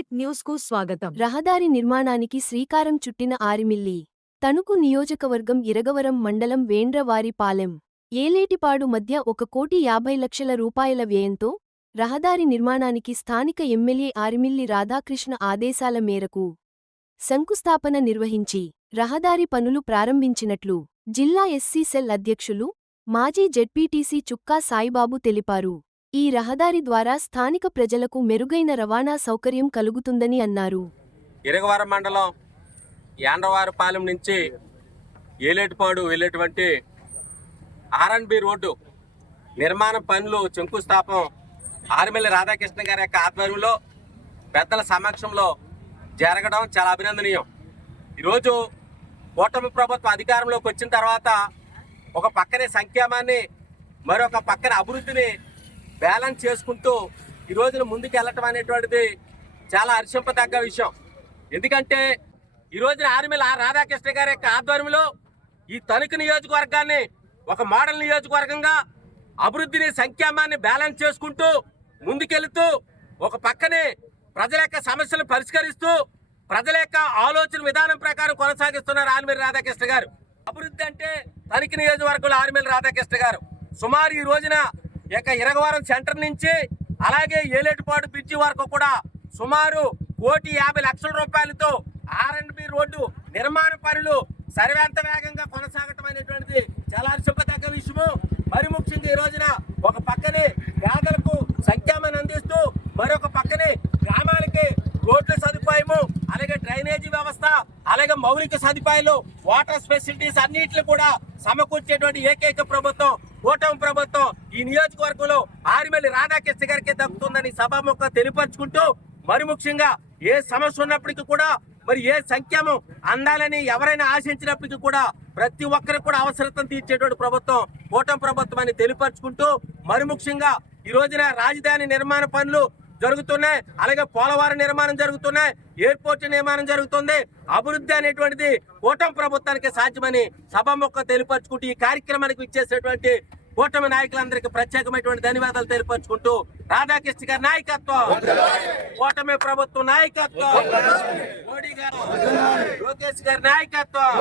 Update news కు స్వాగతం. రహదారి నిర్మాణానికి శ్రీకారం చుట్టిన ఆరిమిల్లి. తణుకు నియోజకవర్గం ఇరగవరం మండలం వేండ్రవారిపాలెం, ఏలేటిపాడు మధ్య 1,50,00,000 రూపాయల వ్యయంతో రహదారి నిర్మాణానికి స్థానిక ఎమ్మెల్యే ఆరిమిల్లి రాధాకృష్ణ ఆదేశాల మేరకు శంకుస్థాపన నిర్వహించి రహదారి పనులు ప్రారంభించినట్లు జిల్లా ఎస్సీ సెల్ అధ్యక్షులు, మాజీ జెడ్పీటీసీ చుక్కా సాయిబాబు తెలిపారు. ఈ రహదారి ద్వారా స్థానిక ప్రజలకు మెరుగైన రవాణా సౌకర్యం కలుగుతుందని అన్నారు. ఇరగవరం మండలం యాండ్రవారిపాలెం నుంచి ఏలేటిపాడు వెళ్ళేటువంటి ఆర్ఎన్బి రోడ్డు నిర్మాణ పనులు శంకుస్థాపన ఆరిమిల్లి రాధాకృష్ణ గారి యొక్క ఆధ్వర్యంలో పెద్దల సమక్షంలో జరగడం చాలా అభినందనీయం. ఈరోజు కూటమి ప్రభుత్వం అధికారంలోకి వచ్చిన తర్వాత ఒక పక్కనే సంక్షేమాన్ని మరొక పక్కన అభివృద్ధిని బ్యాలెన్స్ చేసుకుంటూ ఈ రోజున ముందుకు వెళ్ళటం అనేటువంటిది చాలా హర్షింపదగ్గ విషయం. ఎందుకంటే ఈ రోజున ఆరిమిల్లి రాధాకృష్ణ గారి యొక్క ఆధ్వర్యంలో ఈ తణుకు నియోజకవర్గాన్ని ఒక మోడల్ నియోజకవర్గంగా అభివృద్ధిని సంక్షేమాన్ని బ్యాలెన్స్ చేసుకుంటూ ముందుకెళ్తూ ఒక పక్కనే ప్రజల యొక్క సమస్యలు పరిష్కరిస్తూ ప్రజల యొక్క ఆలోచన విధానం ప్రకారం కొనసాగిస్తున్నారు ఆరిమిల్లి రాధాకృష్ణ గారు. అభివృద్ధి అంటే తణుకు నియోజకవర్గంలో ఆరిమిల్లి రాధాకృష్ణ గారు సుమారు ఈ రోజున ఇక ఇరగవరం సెంటర్ నుంచి అలాగే ఏలేటిపాడు బ్రిడ్జి వరకు కూడా సుమారు 1,50,00,000 రూపాయలతో ఆర్ఎండ్బి రోడ్డు నిర్మాణ పనులు సర్వేంత వేగంగా కొనసాగటం అనేటువంటిది చాలా హర్షింపదగ్గ విషయము. మరి ముఖ్యంగా ఈ రోజున ఒక పక్కనే పేదలకు సంక్షేమాన్ని అందిస్తూ మరొక పక్కనే గ్రామాలకి రోడ్ల సదుపాయము, అలాగే డ్రైనేజీ వ్యవస్థ, అలాగే మౌలిక సదుపాయాలు, వాటర్ ఫెసిలిటీస్ అన్నింటినీ కూడా సమకూర్చేటువంటి ఏకైక ప్రభుత్వం కూటమి ప్రభుత్వం ఈ నియోజకవర్గంలో ఆరిమిల్లి రాధాకృష్ణ గారికి దక్కుతుందని సభాముఖంగా తెలియపరుచుకుంటూ మరి ముఖ్యంగా ఏ సమస్య ఉన్నప్పటికీ కూడా మరి ఏ సంక్షేమం అందాలని ఎవరైనా ఆశించినప్పటికీ కూడా ప్రతి ఒక్కరికి కూడా అవసరతను తీర్చేటువంటి ప్రభుత్వం కూటమి ప్రభుత్వం అని తెలియపరుచుకుంటూ మరి ముఖ్యంగా ఈ రోజున రాజధాని నిర్మాణ పనులు జరుగుతున్నాయి, అలాగే పోలవరం నిర్మాణం జరుగుతున్నాయి, ఎయిర్పోర్ట్ నిర్మాణం జరుగుతుంది. అభివృద్ధి అనేటువంటిది కూటమి ప్రభుత్వానికి సాధ్యమని సభాముఖంగా తెలియపరుచుకుంటూ ఈ కార్యక్రమానికి ఇచ్చేసేటువంటి కూటమి నాయకులందరికీ ప్రత్యేకమైనటువంటి ధన్యవాదాలు తెలియపరుచుకుంటూ రాధాకృష్ణ గారి నాయకత్వం, కూటమి ప్రభుత్వం నాయకత్వం, మోడీ గారు, లోకేష్ గారి నాయకత్వం.